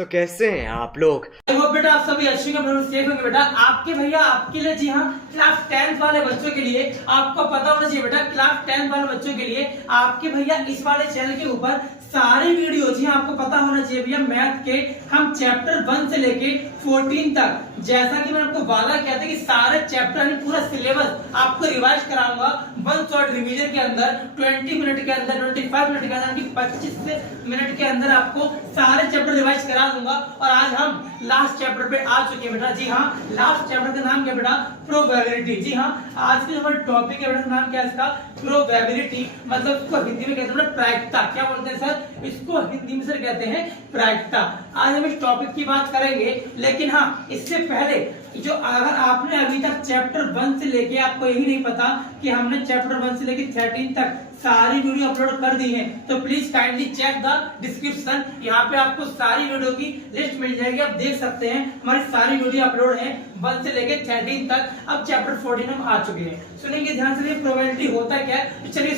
तो कैसे हैं आप लोग? आई होप बेटा आप सभी अच्छे होंगे, सेफ होंगे बेटा। आपके भैया आपके लिए, जी हाँ, क्लास 10th वाले बच्चों के लिए आपको पता होना चाहिए बेटा, क्लास 10th वाले बच्चों के लिए आपके भैया इस वाले चैनल के ऊपर सारी वीडियो, जी हाँ, आपको पता होना चाहिए भैया, मैथ के हम चैप्टर 1 से लेके 14 तक, जैसा कि मैंने आपको वादा किया था कि सारे चैप्टर पूरा सिलेबस आपको रिवाइज कराऊंगा वन शॉट रिवीजन के अंदर 20 मिनट के अंदर, 25 मिनट के अंदर, 25 मिनट के अंदर आपको सारे चैप्टर रिवाइज करा दूंगा। और आज हम लास्ट चैप्टर पे आ चुके हैं बेटा। जी हाँ, लास्ट चैप्टर का नाम क्या बेटा? प्रोबेबिलिटी। जी हाँ, आज के जो हमारा टॉपिक है बेटा, नाम क्या है इसका? प्रोबेबिलिटी। मतलब इसको हिंदी में कहते हैं प्रायिकता। क्या बोलते हैं सर? इसको हिंदी में सर कहते हैं प्रायिकता। आज हम इस टॉपिक की बात करेंगे, लेकिन हाँ, इससे पहले जो अगर आपने अभी तक चैप्टर 1 से लेके, आपको यही नहीं पता कि हमने चैप्टर 1 से लेके 13 तक सारी वीडियो अपलोड कर दी है, तो please kindly check the description. यहाँ पे आपको सारी वीडियो की लिस्ट मिल जाएगी, आप देख सकते हैं हमारी सारी वीडियो अपलोड है 1 से लेके 13 तक। अब चैप्टर 14 हम आ चुके हैं। सुनेंगे ध्यान से, प्रोबेबिलिटी होता क्या है, तो चलिए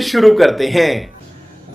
शुरू करते हैं।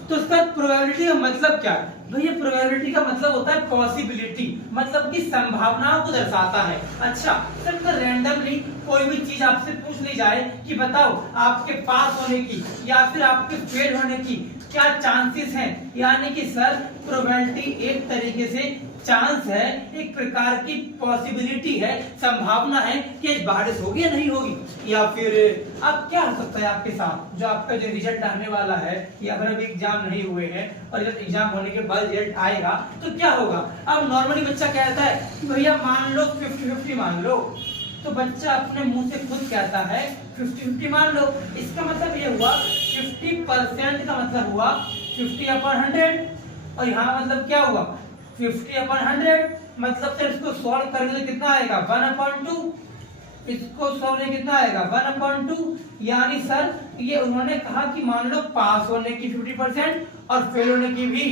तो सर प्रोबेबिलिटी का मतलब क्या है भैया? प्रोबेबिलिटी का मतलब होता है पॉसिबिलिटी, मतलब कि संभावनाओं को दर्शाता है। अच्छा सर, तो रैंडमली कोई भी चीज आपसे पूछ ली जाए कि बताओ आपके पास होने की या फिर आपके फेल होने की क्या चांसेस हैं, यानी कि सर प्रोबेबिलिटी एक तरीके से चांस है, एक प्रकार की पॉसिबिलिटी है, संभावना है कि बारिश होगी या नहीं होगी, या फिर अब क्या हो सकता है आपके साथ, जो आपका जो रिजल्ट आने वाला है, या फिर अभी एग्जाम नहीं हुए हैं और जब एग्जाम होने के बाद रिजल्ट आएगा तो क्या होगा। अब नॉर्मली बच्चा कहता है कि भैया मान लो 50-50 मान लो, तो बच्चा अपने मुंह से खुद कहता है 50-50 मान लो। इसका मतलब ये हुआ 50% का मतलब हुआ 50/100, और यहाँ मतलब क्या हुआ 50/100, मतलब सर इसको सॉल्व करेंगे तो कितना आएगा 1/2, इसको सॉल्व कितना आएगा 1/2, यानी सर ये उन्होंने कहा कि मान लो पास होने की 50% और फेल होने की भी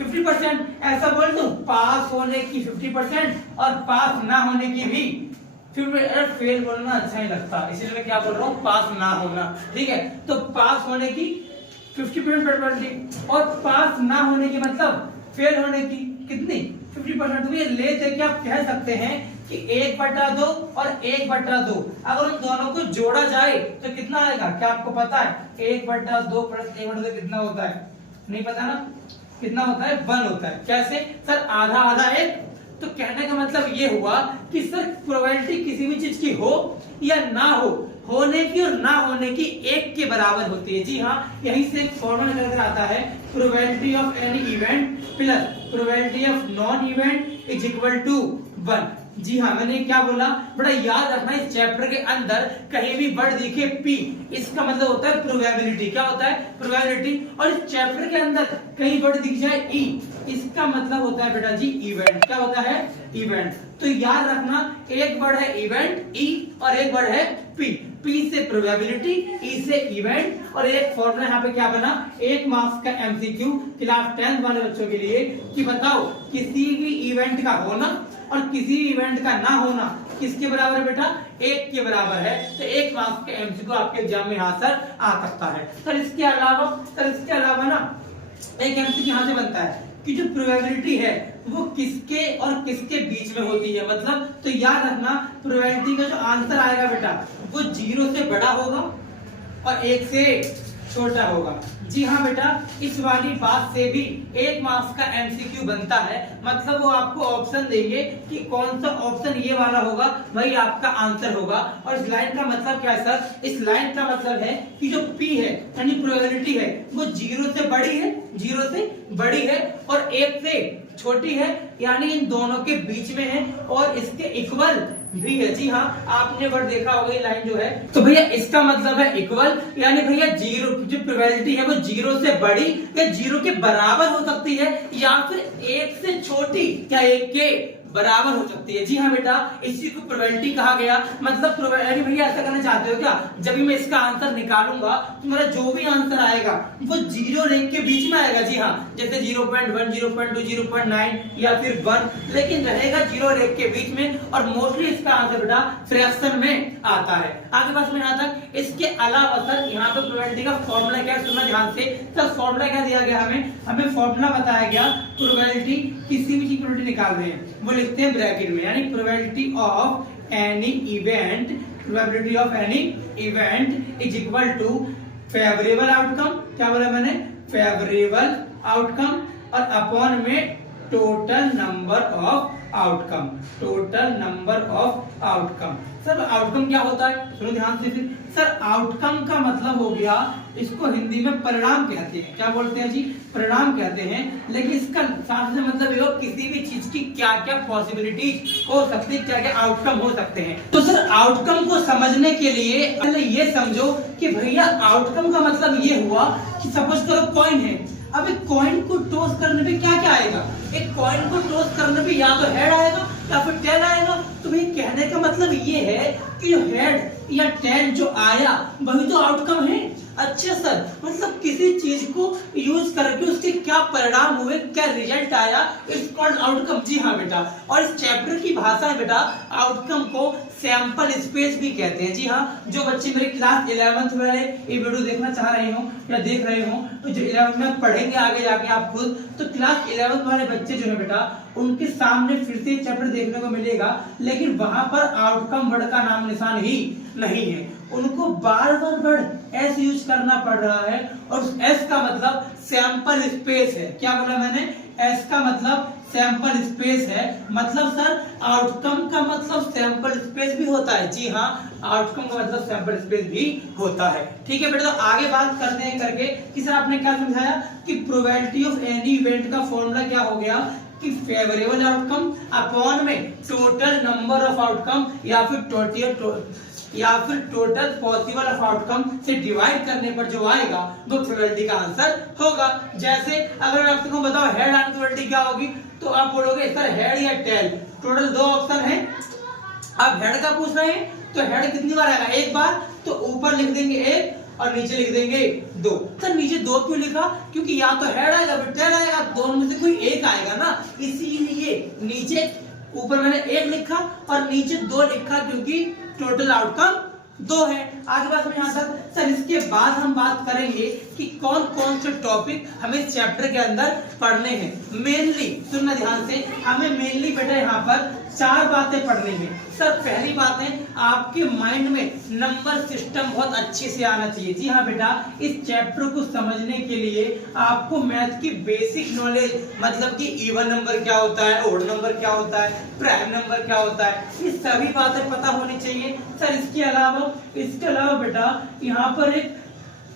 50%, ऐसा बोल दूं, पास होने की 50% और पास ना होने की भी 50%। फेल बोलना अच्छा नहीं लगता, इसलिए मैं क्या बोल रहा हूँ, पास ना होना। ठीक है, तो पास होने की 50% प्रोबेबिलिटी और पास ना होने की मतलब फेल होने की कितनी 50%। तो ये ले दे के आप कह सकते हैं कि 1/2 और 1/2, अगर उन दोनों को जोड़ा जाए तो कितना आएगा? क्या आपको पता है 1/2 + 1/2 कितना होता है? नहीं पता ना, कितना होता है? 1 होता है। कैसे सर? आधा आधा 1। तो कहने का मतलब ये हुआ कि सर प्रोबेबिलिटी किसी भी चीज की हो या ना हो, होने की और ना होने की 1 के बराबर होती है। जी हाँ, यहीं से एक फॉर्मूला निकल आता है, probability of any event plus probability of non event is equal to 1। जी हाँ, मैंने क्या बोला बड़ा याद रखना, इस चैप्टर के अंदर कहीं भी वर्ड दिखे P, इसका मतलब होता है प्रोबेबिलिटी। क्या होता है? प्रोबेबिलिटी। और इस चैप्टर के अंदर कहीं वर्ड दिख जाए E, इसका मतलब होता है बेटा जी इवेंट। क्या होता है? इवेंट। तो याद रखना, एक वर्ड है इवेंट E और एक वर्ड है P। P से प्रोबेबिलिटी, E से इवेंट, और एक फॉर्मूला यहाँ पे क्या बना, 1 मार्क्स का MCQ क्लास 10 वाले बच्चों के लिए, कि बताओ किसी भी इवेंट का होना और किसी इवेंट का ना होना किसके बराबर है बेटा? 1 के बराबर है। तो 1 मार्क्स का MCQ आपके एग्जाम में आंसर आ सकता है। सर इसके अलावा ना एक MCQ यहाँ से बनता है कि जो प्रोबेबिलिटी है वो किसके और किसके बीच में होती है। मतलब तो याद रखना, प्रोबेबिलिटी का जो आंसर आएगा बेटा वो 0 से बड़ा होगा और 1 से छोटा होगा। जी हाँ बेटा, इस वाली बात से भी 1 मार्क्स का MCQ बनता है। मतलब वो आपको ऑप्शन देंगे कि कौन सा ऑप्शन ये वाला होगा, वही आपका आंसर होगा। और इस लाइन का मतलब क्या है सर? इस लाइन का मतलब है कि जो P है यानी प्रोबेबिलिटी है वो 0 से बड़ी है और 1 से छोटी है, यानी इन दोनों के बीच में है और इसके इक्वल भी है। जी हाँ, आपने वर्ड देखा होगा ये लाइन जो है, तो भैया इसका मतलब है इक्वल, यानी भैया 0 जो प्रोबेबिलिटी है वो 0 से बड़ी या 0 के बराबर हो सकती है, या फिर 1 से छोटी या 1 के बराबर हो सकती है। जी हाँ बेटा, इसी को प्रोबेबिलिटी कहा गया। मतलब प्रोबेबिलिटी भैया ऐसा करना चाहते हो क्या, जब भी मैं इसका आंसर निकालूंगा तो मेरा जो भी आंसर आएगा वो जीरो और 1 के बीच में आएगा। जी हाँ, जैसे 0.1, 0.2, 0.9 या फिर 1, लेकिन रहेगा 0 और 1 के बीच में, और मोस्टली इसका आंसर बेटा फ्रैक्शन में आता है। आगे बात में यहाँ तक। इसके अलावा सर यहाँ पे प्रोबेबिलिटी का फॉर्मूला क्या है, सुनना ध्यान से। सर फॉर्मूला क्या दिया गया हमें फॉर्मूला बताया गया। प्रोबेबिलिटी किसी भी चीज प्रोबेबिलिटी निकाल रहे हैं वो लिखते हैं ब्रैकेट में, यानी probability of any event, probability of any event is equal to favourable outcome, क्या बोला मैंने, फेवरेबल आउटकम, और अपॉन में total number of outcome, total number of outcome. Sir outcome क्या होता है, सुनो ध्यान से फिर। सर आउटकम का मतलब हो गया, इसको हिंदी में परिणाम कहते हैं। क्या बोलते हैं जी, परिणाम कहते हैं। लेकिन इसका साफ से मतलब ये हो किसी भी चीज की क्या क्या पॉसिबिलिटी हो सकती है, क्या क्या आउटकम हो सकते हैं। तो सर आउटकम को समझने के लिए पहले ये समझो कि भैया आउटकम का मतलब ये हुआ कि सपोज करो कॉइन है। अब एक कॉइन को टॉस करने पे क्या क्या आएगा, एक कॉइन को टॉस करने पे या तो हेड आएगा या फिर टेल आएगा। तो भाई कहने का मतलब ये है कि हेड या टेल जो आया वही तो आउटकम है। अच्छा सर, मतलब किसी चीज को यूज करके उसके क्या परिणाम हुए, क्या रिजल्ट आया, इट्स कॉल्ड आउटकम। जी हाँ बेटा, और इस चैप्टर की भाषा है बेटा आउटकम को सैंपल स्पेस भी कहते हैं। जी हाँ, जो बच्चे मेरे क्लास 11th वाले ये वीडियो देखना चाह रहे हो या देख रहे हो, तो जो 11th में पढ़ेंगे आगे जाके आप खुद, तो क्लास 11th वाले बच्चे जो है बेटा उनके सामने फिर से चैप्टर देखने को मिलेगा, लेकिन वहां पर आउटकम वर्ड का नाम निशान ही नहीं है। उनको बार बार वर्ड एस यूज करना पड़ रहा है, और उस एस का मतलब सैंपल स्पेस है। क्या बोला मैंने, एस का मतलब सैंपल स्पेस है। मतलब सर आउटकम का मतलब सैंपल स्पेस भी होता है। जी हाँ, आउटकम का मतलब सैंपल स्पेस भी होता है। ठीक है बेटा, तो आगे बात करते हैं करके कि सर आपने क्या समझाया कि प्रोबेबिलिटी ऑफ एनी इवेंट का फॉर्मूला क्या हो गया कि फेवरेबल आउटकम अपॉन में टोटल नंबर ऑफ आउटकम या फिर टोटल पॉसिबल ऑफ आउटकम से डिवाइड करने पर जो आएगा वो प्रोबेबिलिटी का आंसर होगा। जैसे अगर मैं आपको बताऊं हेड आंसर प्रोबेबिलिटी क्या होगी, तो आप बोलोगे सर हेड या टेल, टोटल 2 ऑप्शन है। अब हेड का पूछ रहे हैं तो हेड कितनी बार आएगा, एक बार, तो ऊपर लिख देंगे 1 और नीचे लिख देंगे 2। सर नीचे 2 क्यों लिखा, क्योंकि या तो हेड आएगा फिर टेल आएगा, दोनों में से कोई एक आएगा ना, इसीलिए नीचे ऊपर मैंने 1 लिखा और नीचे 2 लिखा, क्योंकि टोटल आउटकम 2 है। आगे बात में यहाँ तक। सर इसके बाद हम बात करेंगे कि कौन कौन से टॉपिक हमें इस चैप्टर के अंदर पढ़ने हैं। मेनली सुनना ध्यान से, हमें मेनली बेटा यहाँ पर 4 बातें पढ़नी है। सर पहली बात है, आपके माइंड में नंबर सिस्टम बहुत अच्छे से आना चाहिए। जी हाँ बेटा, इस चैप्टर को समझने के लिए आपको मैथ की बेसिक नॉलेज, मतलब कि इवन नंबर क्या होता है, ओड नंबर क्या होता है, प्राइम नंबर क्या होता है, ये सभी बातें पता होनी चाहिए। सर इसके अलावा बेटा यहाँ पर एक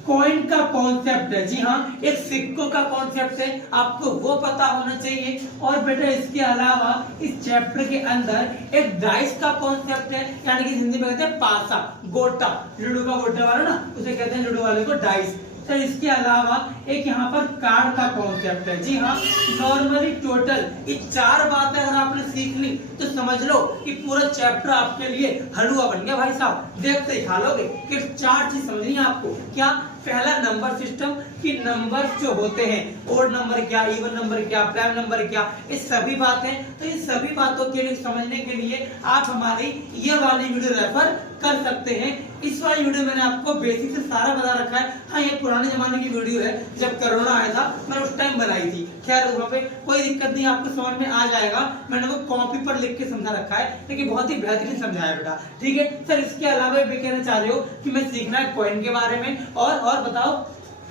कॉइन का कॉन्सेप्ट है। जी हाँ, एक सिक्कों का कॉन्सेप्ट है, आपको वो पता होना चाहिए। और बेटा इसके अलावा इस चैप्टर के अंदर एक डाइस का कॉन्सेप्ट है, यानी कि हिंदी में कहते हैं पासा, गोटा, लूडो का गोटा वाला ना, उसे कहते हैं लूडो वाले को डाइस। सर इसके अलावा एक यहाँ पर कार्ड का कॉन्सेप्ट है। जी हाँ, नॉर्मली टोटल ये 4 बातें अगर आपने सीख ली तो समझ लो कि पूरा चैप्टर आपके लिए हलवा बन गया भाई साहब, देखते ही खा लोगे। कि 4 चीज समझनी है आपको। क्या, पहला नंबर सिस्टम, कि नंबर जो होते हैं, ओड नंबर क्या, इवन नंबर क्या, प्राइम नंबर क्या, ये सभी बातें। तो ये सभी बातों के लिए समझने के लिए आप हमारी ये वाली वीडियो रेफर कर सकते हैं। इस वाली वीडियो मैंने आपको बेसिक से सारा बता रखा है। हाँ, ये पुराने जमाने की वीडियो है, जब कोरोना आया था मैंने उस टाइम बनाई थी। खैर वहाँ पे कोई दिक्कत नहीं, आपको समझ में आ जाएगा। मैंने वो कॉपी पर लिख के समझा रखा है, लेकिन बहुत ही बेहतरीन समझाया बेटा। ठीक है सर, इसके अलावा भी कहना चाह रहे हो कि मैं सीखना है कॉइन के बारे में, और बताओ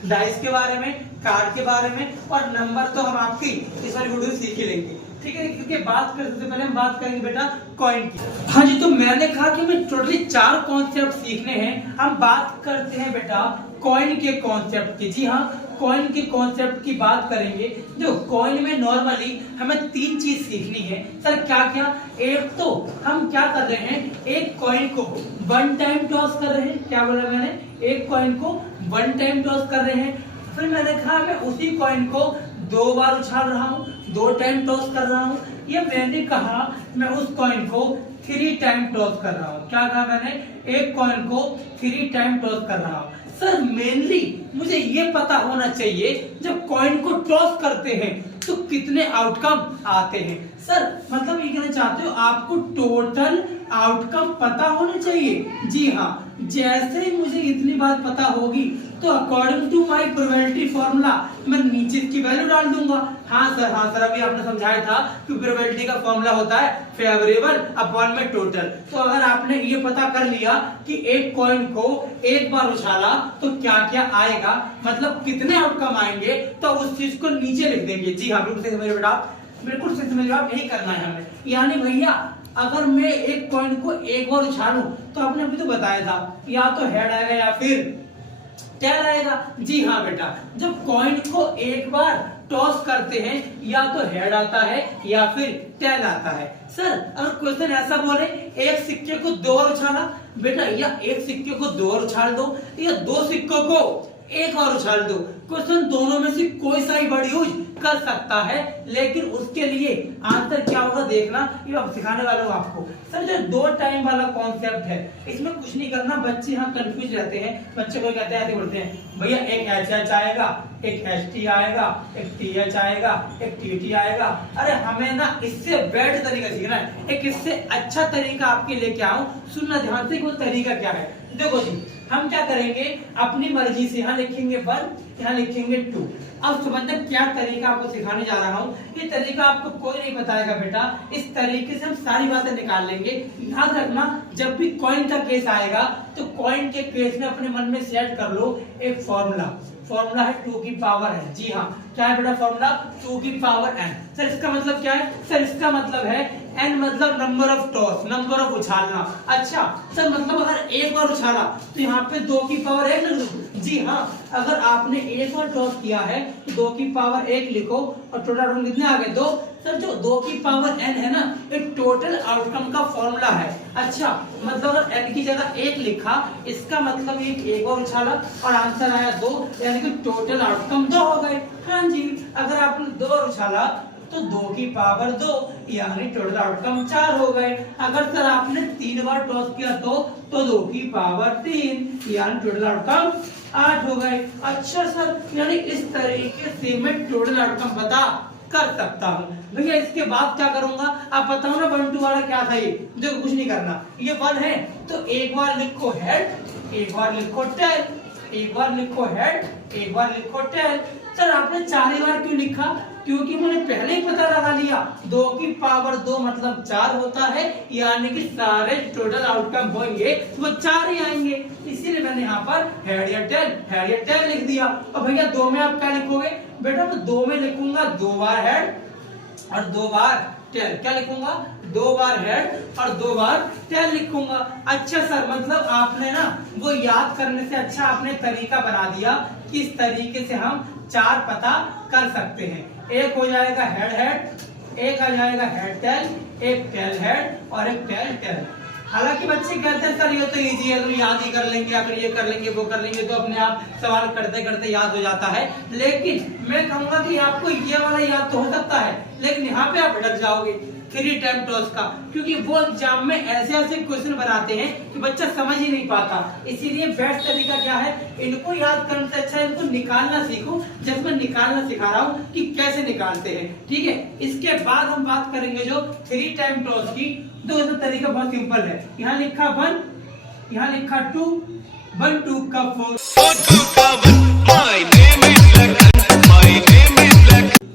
डाइस के बारे में, कार्ड के बारे में, और नंबर तो हम आपकी इस वाली वीडियो सीख ही लेंगे। ठीक है, क्योंकि बात करने से पहले हम बात करेंगे बेटा कॉइन की। हाँ जी, तो मैंने कहा कि हमें टोटली 4 कॉन्सेप्ट सीखने हैं। हम बात करते हैं बेटा कॉइन के कॉन्सेप्ट की। जी हाँ, कॉइन के कॉन्सेप्ट की बात करेंगे। जो कॉइन में नॉर्मली हमें 3 चीज सीखनी है। सर क्या क्या, एक तो हम क्या कर रहे हैं, एक कॉइन को 1 टाइम टॉस कर रहे हैं। क्या बोला मैंने, एक कॉइन को 1 टाइम टॉस कर रहे हैं। फिर मैंने कहा मैं उसी कॉइन को 2 बार उछाल रहा हूँ। 2 टाइम टॉस कर रहा हूँ, ये मैंने कहा मैं उस कॉइन को 3 टाइम टॉस कर रहा हूँ। क्या कहा मैंने? एक कॉइन को 3 टाइम टॉस कर रहा हूँ। सर मेनली मुझे ये पता होना चाहिए जब कॉइन को टॉस करते हैं तो कितने आउटकम आते हैं। सर मतलब ये कहना चाहते हो आपको टोटल आउटकम पता होना चाहिए। जी हाँ, जैसे ही मुझे इतनी बात पता होगी तो according to my probability formula मैं नीचे इसकी वैल्यू डाल दूंगा। हाँ सर अभी आपने समझाया था कि प्रोबेबिलिटी का फॉर्मूला होता है फेवरेबल अपॉन में टोटल। तो अगर आपने ये पता कर लिया कि एक कॉइन को एक बार उछाला तो क्या क्या आएगा, मतलब कितने आउटकम आएंगे, तो उस चीज को नीचे लिख देंगे। जी हाँ, बिल्कुल सही समझ बेटा, बिल्कुल सही समझ आप, यही करना है हमें। यानी भैया अगर मैं एक कॉइन को एक बार उछालूं तो आपने अभी तो बताया था या तो हेड आएगा या फिर टेल आएगा। जी हाँ बेटा, जब कॉइन को एक बार टॉस करते हैं या तो हेड आता है या फिर टेल आता है। सर अगर क्वेश्चन ऐसा बोले एक सिक्के को 2 बार उछाला बेटा, या एक सिक्के को 2 बार उछाल दो या 2 सिक्कों को एक बार उछाल दो, क्वेश्चन दोनों में से कोई सा ही वर्ड यूज कर सकता है, लेकिन उसके लिए आंसर क्या होगा देखना, ये अब सिखाने वाला हूँ आपको। सर जो 2 टाइम वाला कॉन्सेप्ट है इसमें कुछ नहीं करना, बच्चे यहाँ कंफ्यूज रहते हैं। बच्चे को कहते हैं, ऐसे बोलते हैं भैया एक HH आएगा, एक HT आएगा, एक TH आएगा, एक TT आएगा। अरे हमें ना इससे बेटर तरीका सीखना है, एक इससे अच्छा तरीका आपके लेके आऊं, सुनना ध्यान से वो तरीका क्या है। देखो जी, हम क्या करेंगे अपनी मर्जी से, यहाँ लिखेंगे 1, यहाँ लिखेंगे 2। अब समझना क्या तरीका आपको सिखाने जा रहा हूँ। ये तरीका आपको कोई नहीं बताएगा बेटा, इस तरीके से हम सारी बातें निकाल लेंगे। याद रखना जब भी कॉइन का केस आएगा तो कॉइन के केस में अपने मन में सेट कर लो एक फॉर्मूला है 2 की पावर n। जी हाँ, क्या है बेटा फॉर्मूला? 2 की पावर n। सर इसका मतलब क्या है? सर इसका मतलब है n मतलब number of toss, number of उछालना। अच्छा सर मतलब अगर एक बार उछाला तो यहाँ पे 2 की पावर 1 लिख दो। जी हाँ, अगर आपने एक बार टॉस किया है तो 2 की पावर 1 लिखो और टोटल आउटकम कितने आ गए? 2। सर जो 2 की पावर n है ना, एक टोटल आउटकम का फॉर्मूला है। अच्छा मतलब अगर n की जगह 1 लिखा, इसका मतलब ये एक बार उछाला और आंसर आया 2, यानी कि टोटल आउटकम 2 हो गए। हाँ जी, अगर आपने 2 बार उछाला तो 2 की पावर 2 यानी टोटल आउटकम 4 हो गए। अगर सर आपने 3 बार टॉस किया तो 2 की पावर 3 यानी टोटल आउटकम 8 हो गए। अच्छा सर, यानी इस तरीके से मैं टोटल आउटकम बता कर सकता हूँ। भैया इसके बाद क्या करूंगा आप बताओ ना, 1 2 वाला क्या था? ये देखो कुछ नहीं करना, ये 1 है तो एक बार लिखो हेड, एक बार लिखो टेल, एक बार लिखो हेड, एक बार लिखो टेल। सर आपने 4 बार क्यों लिखा? क्योंकि मैंने पहले ही पता लगा लिया 2 की पावर 2 मतलब 4 होता है, यानी कि सारे टोटल आउटकम होंगे तो वो 4 ही आएंगे, इसीलिए मैंने यहाँ पर हेड या टेल लिख दिया। और भैया 2 में आप क्या लिखोगे? बेटा मैं 2 में लिखूंगा 2 बार हेड और 2 बार टेल। क्या लिखूंगा? 2 बार हेड और 2 बार टेल लिखूंगा। अच्छा सर मतलब आपने ना वो याद करने से अच्छा आपने तरीका बना दिया कि इस तरीके से हम 4 पता कर सकते हैं। एक हो जाएगा हेड, एक आ जाएगा हेड टेल, एक टेल हेड और एक टेल टेल। हालांकि बच्चे कहते हैं सर ये तो इजी है, तो याद ही कर लेंगे, अगर ये कर लेंगे वो कर लेंगे तो अपने आप सवाल करते करते याद हो जाता है। लेकिन मैं कहूंगा कि आपको ये वाला याद तो हो सकता है, लेकिन यहाँ पे आप भटक जाओगे 3 टाइम टॉस का, क्योंकि वो एग्जाम में ऐसे ऐसे क्वेश्चन बनाते हैं कि बच्चा समझ ही नहीं पाता। इसीलिए बेस्ट तरीका क्या है, इनको याद करने से अच्छा इनको निकालना सीखो, जब मैं निकालना सिखा रहा हूँ कि कैसे निकालते हैं। ठीक है, इसके बाद हम बात करेंगे जो 3 टाइम टॉस की। तो इसका तरीका बहुत सिंपल है, यहाँ लिखा 1, यहाँ लिखा 2, 1 2 का 4,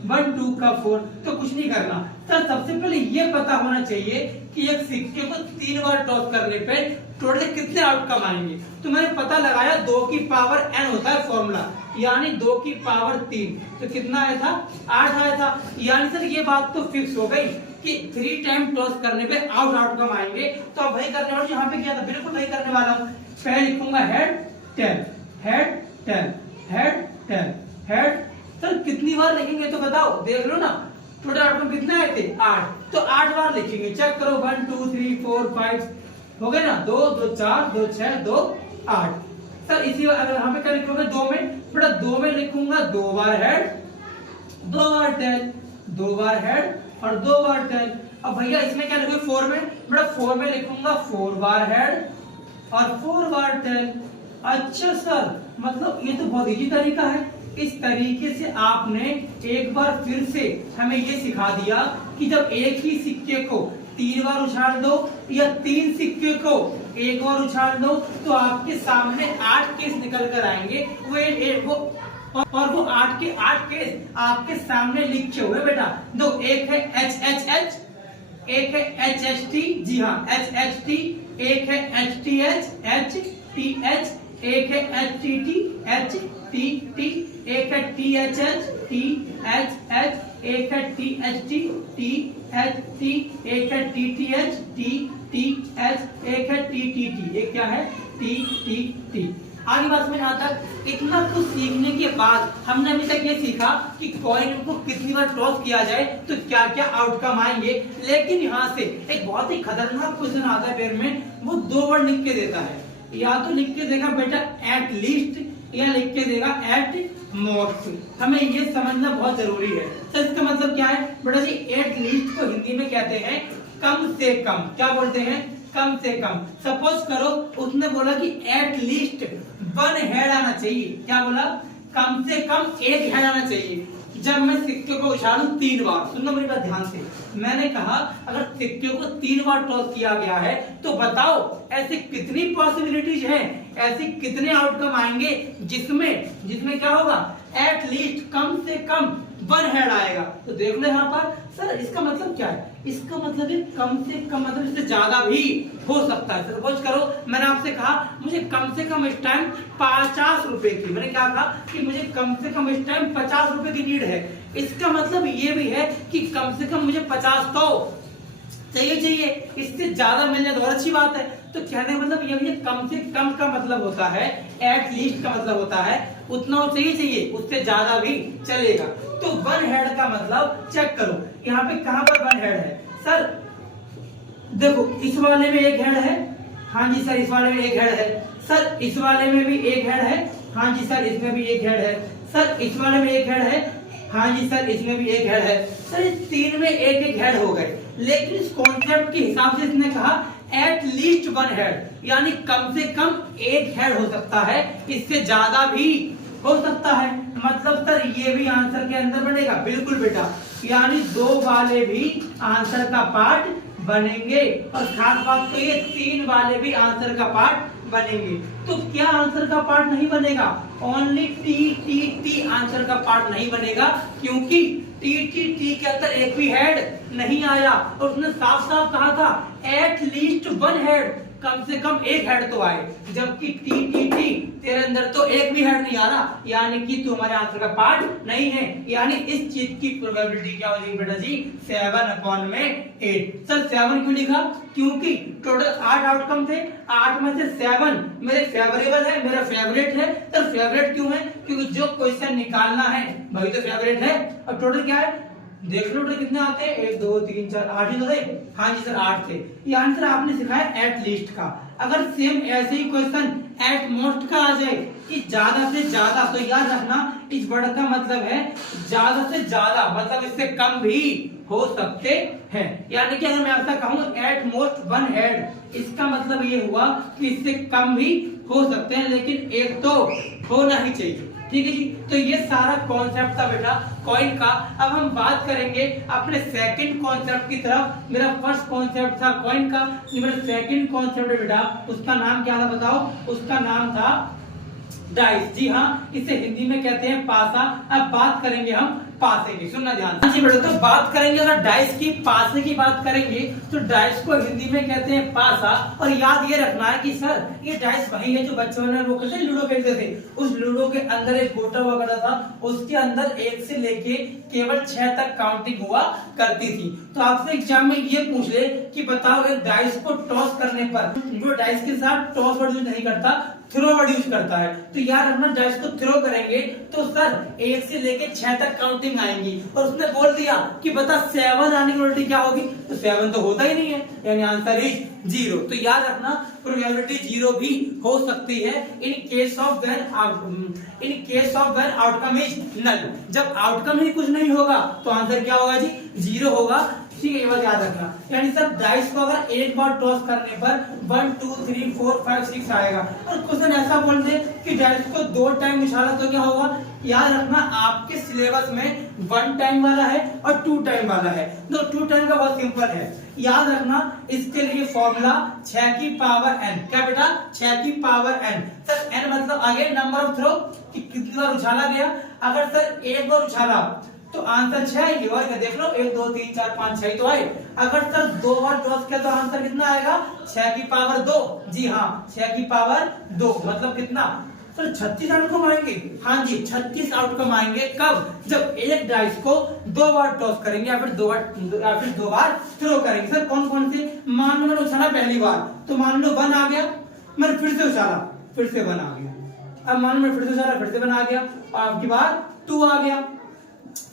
1 2 का 4। तो कुछ नहीं करना सर, सबसे पहले ये पता होना चाहिए कि एक सिक्के को 3 बार टॉस करने पे टोटल कितने आउटकम आएंगे। तो मैंने पता लगाया 2 की पावर n होता है फॉर्मूला, यानी 2 की पावर 3, तो कितना आया था? 8 आया था। यानी सर ये बात तो फिक्स हो गई कि 3 टाइम टॉस करने पे आउटकम आएंगे। तो अब वही करने वाला, यहाँ पे क्या था बिल्कुल वही करने वाला हूँ। पहले लिखूंगा head tail, head tail, head tail, head. Sir कितनी बार लिखेंगे तो बताओ, देख लो ना टोटल आउटकम कितने आए थे? 8, तो 8 बार लिखेंगे। चेक करो 1 2 3 4 5 हो गए ना, 2 2 4 2 6 2 8। सर इसी यहाँ पे क्या लिखोगे? 2 में, बेटा 2 में लिखूंगा 2 बार हेड, 2 बार टेल, 2 बार हेड और 2 बार टेल। अब भैया इसमें क्या लिखूंगा 4 में, बेटा 4 में लिखूंगा 4 बार हेड और 4 बार टेल। अच्छा सर, मतलब ये तो बहुत इजी तरीका है। इस तरीके से आपने एक बार फिर से हमें ये सिखा दिया कि जब एक ही सिक्के को 3 बार उछाल दो या 3 सिक्के को 1 बार उछाल दो तो आपके सामने 8 केस निकल कर आएंगे। वो 8 के 8 केस आपके सामने लिखे हुए बेटा। दो, एक है एच एच एच, एक है एच एच टी, जी हाँ एच एच टी, एक है H T H T H, एक है एच टी टी, एक है टी एच एच, एक है टी एच टी टी, एक है टी एच, एक है टी, एक क्या है टी। आगे बात में यहाँ तक इतना कुछ सीखने के बाद हमने अभी तक ये सीखा कि कॉइन को कितनी बार टॉस किया जाए तो क्या क्या आउटकम आएंगे। लेकिन यहाँ से एक बहुत ही खतरनाक क्वेश्चन आता है पेपर में, वो 2 वर्ड लिख के देता है। या तो लिख के देगा बेटा एट लीस्ट या लिख के देगा एट मोस्ट। हमें ये समझना बहुत जरूरी है। तो इसका मतलब क्या है बेटा जी, एट लीस्ट को हिंदी में कहते हैं कम से कम। क्या बोलते हैं? कम से कम। सपोज करो उसने बोला कि एट लीस्ट 1 हेड आना चाहिए। क्या बोला? कम से कम 1 हेड आना चाहिए। जब मैं सिक्के को उछालूं 3 बार, सुनना मेरी बात ध्यान से, मैंने कहा अगर सिक्के को 3 बार टॉस किया गया है तो बताओ ऐसे कितनी पॉसिबिलिटीज हैं, ऐसे कितने आउटकम आएंगे जिसमें क्या होगा, एट लीस्ट कम से कम 1 हेड आएगा। तो देख लो यहाँ पर सर, इसका मतलब क्या है? इसका मतलब है कम से कम, मतलब इससे ज्यादा भी हो सकता है। सपोज करो मैंने आपसे कहा मुझे कम से कम इस टाइम 50 रुपए की, मैंने क्या कहा कि मुझे कम से कम इस टाइम 50 रुपए की नीड है। इसका मतलब ये भी है कि कम से कम मुझे 50 तो चाहिए, इससे ज्यादा मिलने तो और अच्छी बात है। तो कहने का मतलब ये कम से कम का मतलब होता है, एट लीस्ट का मतलब होता है उतना चाहिए, उससे ज्यादा भी चलेगा। तो 1 हेड का मतलब चेक करो यहाँ पे कहां पर 1 हेड है। सर देखो इस वाले में 1 हेड है, हाँ जी सर इस वाले में 1 हेड है। सर इस वाले में भी 1 हेड है, हाँ जी सर इसमें भी 1 हेड है। सर इस वाले में 1 हेड है, हाँ जी सर इसमें भी 1 हेड है। सर इस 3 में 1 हेड हो गए। लेकिन इस कॉन्सेप्ट के हिसाब से इसने कहा एट लीस्ट 1 हेड, यानी कम से कम 1 हेड हो सकता है, इससे ज्यादा भी हो सकता है। मतलब सर ये भी आंसर के अंदर बनेगा? बिल्कुल बेटा, यानी 2 वाले भी आंसर का पार्ट बनेंगे। और खास बात तो ये 3 वाले भी आंसर का पार्ट बनेंगे। तो क्या आंसर का पार्ट नहीं बनेगा? ओनली टी आंसर का पार्ट नहीं बनेगा, क्योंकि टी के अंदर 1 भी हेड नहीं आया। और उसने साफ साफ कहा था एट लीस्ट 1 हेड, कम से कम 1 हेड तो आए। जबकि टी तेरे अंदर तो 1 भी हेड नहीं आ रहा, यानी कि तू हमारे आंसर का पार्ट नहीं है। यानी इस चीज की प्रोबेबिलिटी क्या हो जाएगी बेटा जी? 7/8। सर 7 क्यों लिखा? क्योंकि टोटल 8 आउटकम थे, 8 में से 7 मेरे फेवरेबल है, मेरा फेवरेट है। सर फेवरेट क्यों है? क्योंकि जो क्वेश्चन निकालना है वही तो फेवरेट है। और टोटल क्या है देख लो, टोटल कितने आते हैं? 1 2 3 4 8 ही तो थे। हाँ जी सर 8 थे। ये आंसर आपने सिखाया एट लीस्ट का। अगर सेम ऐसे ही क्वेश्चन एट मोस्ट का आ जाए कि ज्यादा से ज्यादा, तो याद रखना इस वर्ड का मतलब है ज्यादा से ज्यादा, मतलब इससे कम भी हो सकते हैं। यानी कि अगर मैं आपसे कहूं एट मोस्ट 1 हेड, इसका मतलब ये हुआ कि इससे कम भी हो सकते हैं, लेकिन 1 तो होना ही चाहिए। ठीक है जी, तो ये सारा कॉन्सेप्ट था बेटा कॉइन का। अब हम बात करेंगे अपने सेकंड कॉन्सेप्ट की तरफ। मेरा फर्स्ट कॉन्सेप्ट था कॉइन का, मेरा सेकंड कॉन्सेप्ट है बेटा, उसका नाम क्या था बताओ? उसका नाम था डाइस। जी हाँ, इसे हिंदी में कहते हैं पासा। अब बात करेंगे हम पासे की, सुनना ध्यान से। जी बेटा, तो बात करेंगे अगर डाइस की, पासे की बात करेंगे तो डाइस को हिंदी में कहते हैं पासा। और याद ये रखना है कि सर ये डाइस वही है जो बच्चों ने वो कहते लूडो खेलते थे। उस लूडो के अंदर एक गोटा हुआ करता था, उसके अंदर 1 से लेके केवल 6 तक काउंटिंग हुआ करती थी। तो आपसे एग्जाम में ये पूछ ले कि बताओ एक डाइस को टॉस करने पर, जो डाइस के साथ टॉस वर्ड यूज नहीं करता, थ्रो यूज करता है। तो यार अपना डाइस को थ्रो करेंगे तो सर 1 से लेके 6 तक काउंटिंग आएंगी, और उसने बोल दिया कि बता 7 आने की प्रोबेबिलिटी क्या होगी, तो 7 तो होता ही नहीं है, यानी आंसर इज 0। तो याद रखना प्रोबेबिलिटी 0 भी हो सकती है in case of when outcome is null. जब आउटकम ही कुछ नहीं होगा तो आंसर क्या होगा जी, 0 होगा। ठीक है, ये बात याद रखना। यानी सर डाइस को अगर एक बार टॉस करने पर 1 2 3 4 5 6 आएगा, और क्वेश्चन ऐसा बोल दे कि डाइस को 2 टाइम उछाला तो क्या होगा। याद रखना आपके सिलेबस में 1 टाइम वाला है और 2 टाइम वाला है। तो 2 टाइम का बहुत सिंपल है, याद रखना इसके लिए फॉर्मूला 6 की पावर n। क्या बेटा, 6 की पावर n। सर n मतलब आगे नंबर ऑफ थ्रो कि कितनी बार उछाला गया। अगर सर एक बार उछाला तो आंसर 6 आएगी, और क्या देख लो 1 2 3 4 5 6 तो आए। अगर सर 2 बार टॉस किया तो आंसर कितना आएगा, 6 की पावर 2। जी हाँ, 6 की पावर 2 मतलब कितना सर 36 आउटकम आएंगे। हाँ जी, 36 आउटकम आएंगे। कब, जब एक डाइस को 2 बार टॉस करेंगे या फिर 2 बार थ्रो करेंगे। सर कौन कौन से, मान लो मैंने उछाला पहली बार तो मान लो 1 आ गया, मैंने फिर से उछाला फिर से 1 आ गया। अब मान लो मैं फिर से उछाला फिर से 1 आ गया, और आपकी बार 2 आ गया,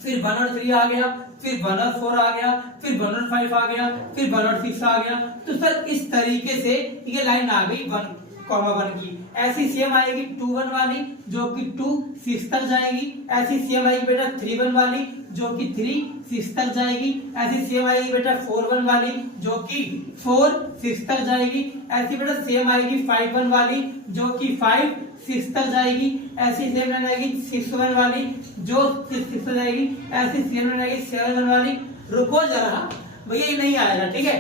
फिर 1 और 3 आ गया, फिर 1 और 4 आ गया, फिर 1 और 5 आ गया, फिर 1 और 6 आ गया। तो सर इस तरीके से ये लाइन आ गई 1,1 की। ऐसी सेम आएगी 2 1 वाली जो कि 2 6 तक जाएगी। ऐसी सेम आएगी बेटा 3 1 वाली जो कि 3 6 तक जाएगी। ऐसी सेम आएगी बेटा 4 1 वाली जो कि 4 6 तक जाएगी। ऐसी बेटा सेम आएगी 5 1 वाली जो कि 5 6 तक जाएगी। ऐसी सेम लाइन आएगी 6 1 वाली जो 6 6 तक जाएगी। ऐसी सेम लाइन आएगी 7 1 वाली। रुको जरा भैया, ये नहीं आएगा, ठीक है,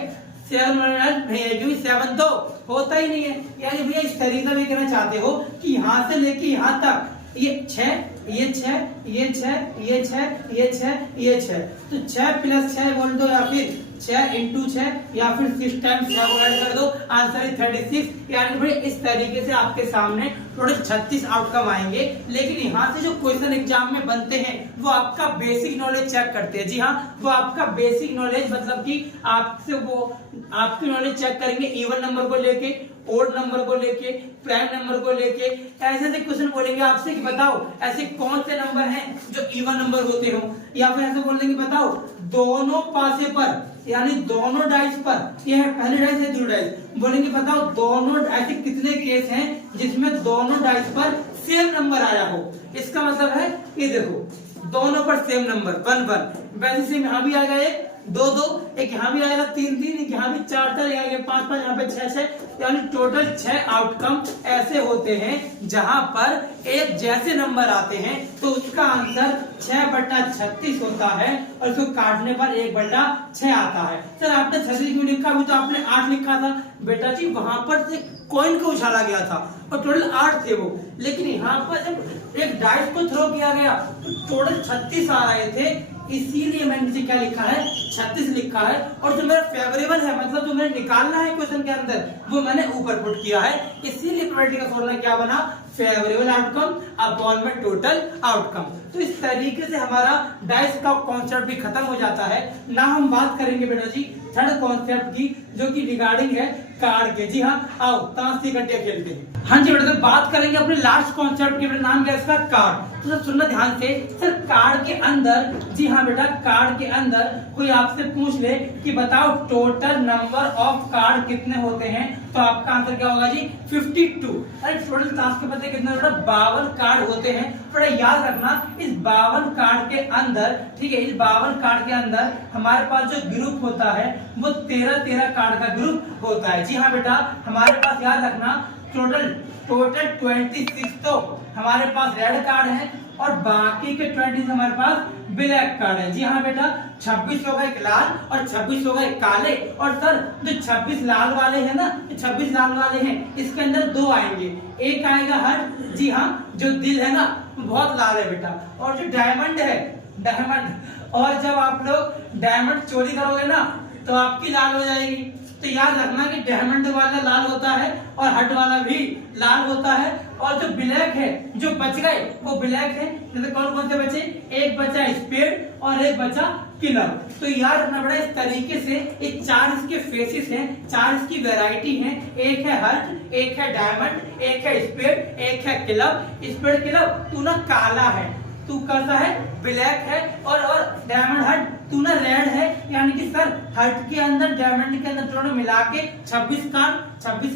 7 1 नहीं है क्योंकि 7 तो होता ही नहीं है। यानी भैया इस तरीके में कहना चाहते हो कि यहाँ से लेके यहाँ तक ये 6 ये 6 ये 6 ये 6 ये 6 ये 6, तो 6 + 6 बोल दो, या फिर 6 × 6 या फिर 6 टाइम्स 6 को ऐड कर दो, आंसर है 36। यानी भाई इस तरीके से आपके सामने टोटल 36 आउटकम आएंगे। लेकिन यहाँ से जो क्वेश्चन एग्जाम में बनते हैं वो आपका बेसिक नॉलेज चेक करते हैं। जी हाँ, वो आपका बेसिक नॉलेज मतलब कि आपसे वो आपकी नॉलेज चेक करेंगे इवन नंबर को लेके, ओड नंबर को लेके, प्राइम नंबर को लेके। ऐसे ऐसे क्वेश्चन बोलेंगे आपसे कि बताओ ऐसे कौन से नंबर हैं जो इवन नंबर होते हो, या फिर ऐसे बोलेंगे बताओ दोनों पासे पर यानी दोनों डाइस पर, ये है पहले डाइस है दूसरी डाइस, बोलेंगे बताओ दोनों ऐसे कितने केस हैं जिसमें दोनों डाइस पर सेम नंबर आया हो। इसका मतलब है ये देखो दोनों पर सेम नंबर 1 1, वैसे सेम यहाँ भी आएगा 1 2 2, एक यहाँ भी आएगा 3 3, एक यहाँ भी 4 4, यहाँ 5 5, यहाँ पे 6 6, यानी टोटल 6 आउटकम ऐसे होते हैं जहां पर एक जैसे नंबर आते हैं तो उसका आंसर 6/36 होता है, और उसको काटने पर 1/6 आता है। सर आपने 36 क्यों लिखा, अभी तो आपने 8 लिखा था। बेटा जी वहां पर से कॉइन को उछाला गया था और टोटल 8 थे वो, लेकिन यहाँ पर जब एक डाइस को थ्रो किया गया तो टोटल 36 आ रहे थे, इसीलिए मैंने नीचे क्या लिखा है 36 लिखा है। और जो मेरा फेवरेबल है मतलब जो मैंने निकालना है क्वेश्चन के अंदर वो मैंने ऊपर पुट किया है, इसीलिए प्रोबेबिलिटी का फॉर्मूला क्या बना, फेवरेबल आउटकम अपॉन में टोटल आउटकम। तो इस तरीके से हमारा डाइस का कॉन्सेप्ट भी खत्म हो जाता है। ना हम बात करेंगे बेटा जी थर्ड कॉन्सेप्ट की जो कि रिगार्डिंग है कार्ड के। जी हाँ, आओ ताश की गड्डियां खेलते हैं। हाँ जी बेटा, तो बात करेंगे अपने लास्ट कॉन्सेप्ट के, नाम क्या है इसका, कार्ड। तो सर सुनना ध्यान से, सर कार्ड के अंदर, जी हाँ बेटा कार्ड के अंदर कोई आपसे पूछ ले कि बताओ टोटल नंबर ऑफ कार्ड कितने होते हैं, तो आपका आंसर क्या होगा जी 52। अरे टोटल ताश के पत्ते कितने बेटा 52 कार्ड होते हैं। बड़ा याद रखना इस 52 कार्ड के अंदर, ठीक है, इस 52 कार्ड के अंदर हमारे पास जो ग्रुप होता है वो 13 कार्ड का ग्रुप होता है। जी हाँ बेटा, हमारे पास याद रखना टोटल 26 तो हमारे पास रेड कार्ड है और बाकी के 20 हमारे पास ब्लैक कार्ड है। जी हाँ बेटा, 26 होगा एक लाल और 26 होगा एक काले। और सर जो 26 लाल वाले हैं ना, 26 लाल वाले हैं इसके अंदर 2 आएंगे, एक आएगा हर्ट, जी हाँ जो दिल है ना बहुत लाल है बेटा, और जो डायमंड है डायमंड, और जब आप लोग डायमंड चोरी करोगे ना तो आपकी लाल हो जाएगी। तो याद रखना कि डायमंड वाला लाल होता है और हर्ट वाला भी लाल होता है, और जो ब्लैक है जो बच गए वो ब्लैक है। जैसे कौन कौन से बचे, एक बचा स्पेड और एक बचा किलर। तो याद रखना बड़ा इस तरीके से ये 4 इसके फेसेस हैं, 4 इसकी वैरायटी हैं। एक है हर्ट, एक है डायमंड, एक है स्पेड, एक है किलर। स्पेड किलर तू ना काला है, तू कैसा है, ब्लैक है, और डायमंड हर्ट तू ना रेड है। यानी कि सर हर्ट के अंदर डायमंड के अंदर दोनों मिला के 26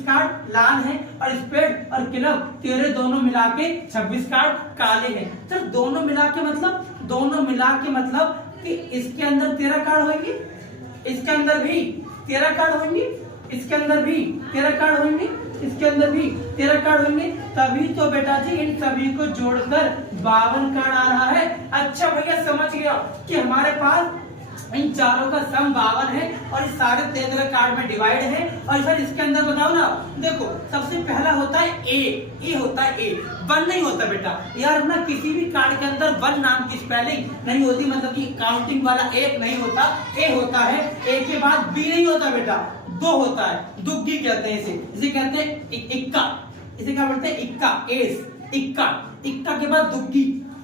कार्ड लाल है, और स्पेड और किलर तेरे दोनों मिला के 26 कार्ड काले हैं। सर दोनों मिला के मतलब कि इसके अंदर 13 कार्ड होंगे, इसके अंदर भी 13 कार्ड होंगे, इसके अंदर भी 13 कार्ड होंगे, इसके अंदर भी 13 कार्ड होंगे। तभी तो बेटा जी इन सभी को जोड़कर 52 कार्ड आ रहा है। अच्छा भैया समझ गया कि हमारे पास इन चारों का सम 52 है और इस सारे 13 कार्ड में डिवाइड है। और सर इसके अंदर बताओ ना, देखो सबसे पहला होता है ए होता है ए, 1 नहीं होता बेटा। यार ना किसी भी कार्ड के अंदर 1 नाम की स्पेलिंग नहीं होती, मतलब कि काउंटिंग वाला 1 नहीं होता, ए होता है। ए के बाद बी नहीं होता बेटा, 2 होता है, दुग्गी कहते हैं इसे कहते हैं इक्का। इसे क्या बोलते हैं, इक्का, एस, इक्का के बाद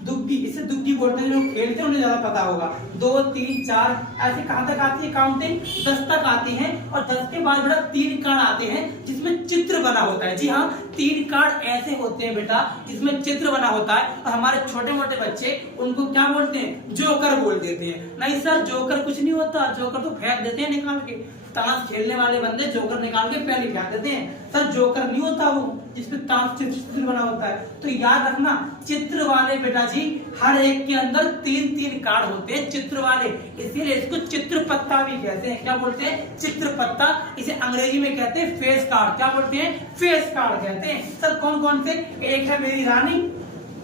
दुग्गी, इसे दुग्गी बोलते हैं। जो खेलते हैं उन्हें ज्यादा पता होगा। 2 3 4 ऐसे कहां तक आती है काउंटिंग, 10 तक आती है। और 10 के बाद बेटा 3 कार्ड आते हैं जिसमें चित्र बना होता है। जी हाँ, 3 कार्ड ऐसे होते हैं बेटा जिसमें चित्र बना होता है। और हमारे छोटे मोटे बच्चे उनको क्या बोलते हैं, जोकर बोल देते हैं। नहीं सर जोकर कुछ नहीं होता, जोकर तो फेंक देते हैं निकाल के। ताश खेलने वाले बंदे जोकर निकाल के पहले फेंक देते हैं। सर जोकर नहीं होता वो जिसमें ताश चित्र बना होता है। तो याद रखना चित्र वाले बेटा जी हर एक के अंदर 3 कार्ड होते हैं, चित्र वाले। इसीलिए इसको चित्र पत्ता भी कहते हैं। क्या बोलते हैं, चित्र पत्ता। इसे अंग्रेजी में कहते हैं फेस कार्ड। क्या बोलते हैं, फेस कार्ड कहते हैं। सर कौन कौन से, एक है मेरी रानी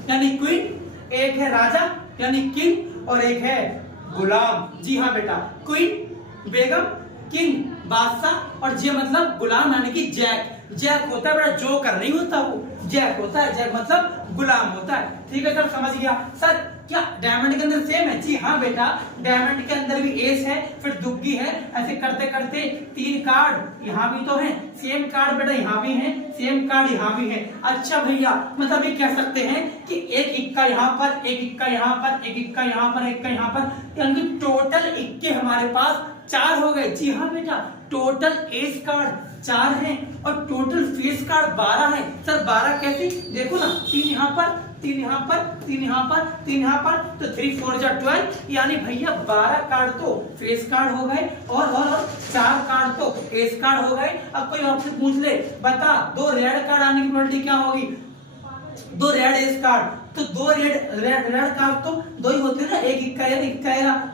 यानी क्वीन, एक है राजा यानी किंग, और एक है गुलाम। जी हाँ बेटा, क्वीन बेगम, किंग बादशाह, और जे मतलब गुलाम यानी कि जैक। जैक होता है बेटा, जोकर नहीं होता वो, जैक होता है। जैक मतलब गुलाम होता है। ठीक है सर समझ गया। सर क्या डायमंड के अंदर सेम है? जी हाँ बेटा, डायमंड के अंदर भी एस है, फिर दुग्गी है। ऐसे करते करते 3 कार्ड यहाँ भी तो है, सेम कार्ड बेटा यहाँ भी है, सेम कार्ड यहाँ भी है। अच्छा भैया मतलब ये कह सकते हैं कि एक इक्का यहाँ पर, एक इक्का यहाँ पर, एक इक्का यहाँ पर, एक इक्का यहाँ पर, यानी टोटल इक्के हमारे पास 4 हो गए। जी हाँ बेटा, टोटल एस कार्ड 4 हैं और टोटल फेस कार्ड 12 है। सर 12 कैसे, देखो ना, 3 यहाँ पर, 3 यहाँ पर, 3 यहाँ पर, 3 यहाँ पर, तो 3 4 जा 12, यानी भैया 12 कार्ड तो फेस कार्ड हो गए और 4 कार्ड तो एस कार्ड हो गए। अब कोई आपसे पूछ ले, बता 2 रेड कार्ड आने की प्रोबेबिलिटी क्या होगी, 2 रेड एस कार्ड, तो 2 रेड कार्ड तो 2 ही होते हैं ना, एक इक्का,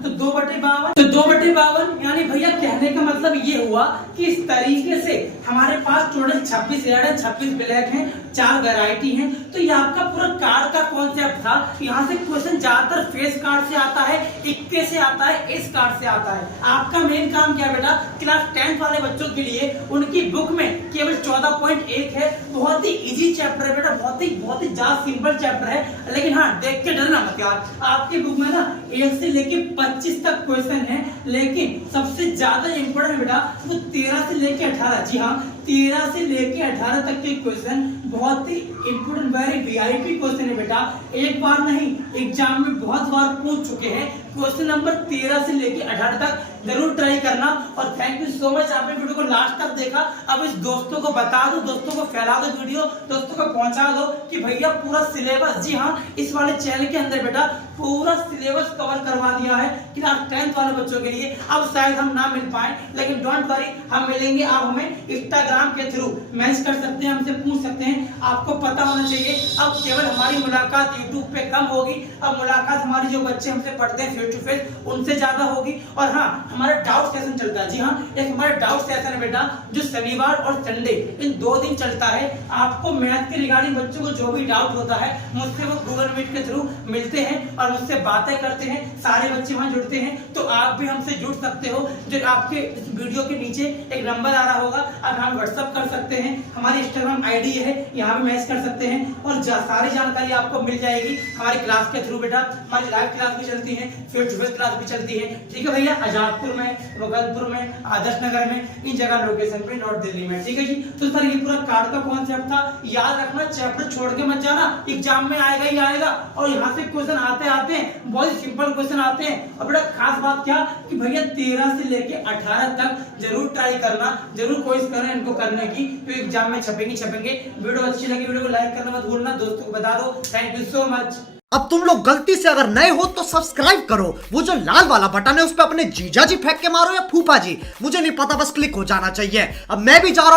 तो 2/52, तो 2/52। यानी भैया कहने का मतलब ये हुआ कि इस तरीके से हमारे पास टोटल 26 रेड है, 26 ब्लैक है, 4 वैरायटी हैं। तो ये आपका पूरा कार्ड का कॉन्सेप्ट था। यहाँ से क्वेश्चन ज्यादातर फेस कार्ड से आता है, इक्के से आता है, एस कार्ड से आता है। आपका मेन काम क्या बेटा, क्लास 10 वाले बच्चों के लिए उनकी बुक में केवल 14.1 है। बहुत ही इजी चैप्टर है बेटा, बहुत ही ज्यादा सिंपल चैप्टर है। लेकिन हाँ देख के डरना मत यार, आपकी बुक में ना 1 से लेके 25 तक क्वेश्चन है, लेकिन सबसे ज्यादा इंपोर्टेंट है बेटा वो 13 से लेके 18। जी हाँ, 13 से लेके 18 तक के क्वेश्चन बहुत ही इंपोर्टेंट, वेरी वीआईपी क्वेश्चन है बेटा। एक बार नहीं, एग्जाम में बहुत बार पूछ चुके हैं। क्वेश्चन नंबर 13 से लेके 18 तक जरूर ट्राई करना। और थैंक यू सो मच, आपने वीडियो को लास्ट तक देखा। अब इस दोस्तों को बता दो, दोस्तों को फैला दो वीडियो, दोस्तों को पहुंचा दो कि भैया पूरा सिलेबस, जी हाँ इस वाले चैनल के अंदर बेटा पूरा सिलेबस कवर करवा दिया है क्लास 10 वाले बच्चों के लिए। अब शायद हम ना मिल पाए, लेकिन डोंट वरी, हम मिलेंगे। आप हमें इंस्टाग्राम के थ्रू मैसेज कर सकते हैं, हमसे पूछ सकते हैं। आपको पता होना चाहिए अब केवल हमारी मुलाकात यूट्यूब पे कम होगी, अब मुलाकात हमारी जो बच्चे हमसे पढ़ते हैं फेस टू फेस उनसे ज्यादा होगी। और हाँ, हमारा डाउट सेशन चलता है। जी हाँ, एक हमारा डाउट सेशन है बेटा जो शनिवार और संडे इन 2 दिन चलता है। आपको मैथ के रिगार्डिंग बच्चों को जो भी डाउट होता है मुझसे वो गूगल मीट के थ्रू मिलते हैं और और मुझसे बातें करते हैं, सारे बच्चे वहां जुड़ते हैं, तो आप भी हमसे जुड़ सकते हो। जो आपके इस वीडियो के नीचे एक नंबर आ रहा होगा, आप हमें व्हाट्सअप कर सकते हैं, हमारी इंस्टाग्राम आईडी है, यहाँ पे मैसेज कर सकते हैं और सारी जानकारी आपको मिल जाएगी हमारी क्लास के थ्रू। बेटा हमारी लाइव क्लास भी चलती है, फेस टू फेस क्लास भी चलती है, ठीक है भैया। आजादपुर में, मुगलपुर में, आदर्श नगर में, इन जगह लोकेशन पे, नॉर्थ दिल्ली में, ठीक है जी। तो सर ये पूरा कार्ड का कॉन्सेप्ट था, याद रखना, चैप्टर छोड़ के मत जाना, एग्जाम में आएगा ही आएगा। और यहाँ से क्वेश्चन आते आते हैं, बहुत सिंपल क्वेश्चन आते हैं। और बड़ा खास बात क्या कि भैया 13 से लेके 18 तक जरूर ट्राई करना, जरूर कोशिश करें इनको करने की, तो एग्जाम में छपेंगे। वीडियो अच्छी लगी, वीडियो को लाइक करना मत भूलना, दोस्तों को बता दो। Thank you so much. अब तुम लोग गलती से अगर नए हो तो सब्सक्राइब करो, वो जो लाल वाला बटन है उस पर अपने जीजा जी फेंक के मारो या फूफा जी, मुझे नहीं पता, बस क्लिक हो जाना चाहिए। अब मैं भी जा रहा हूं।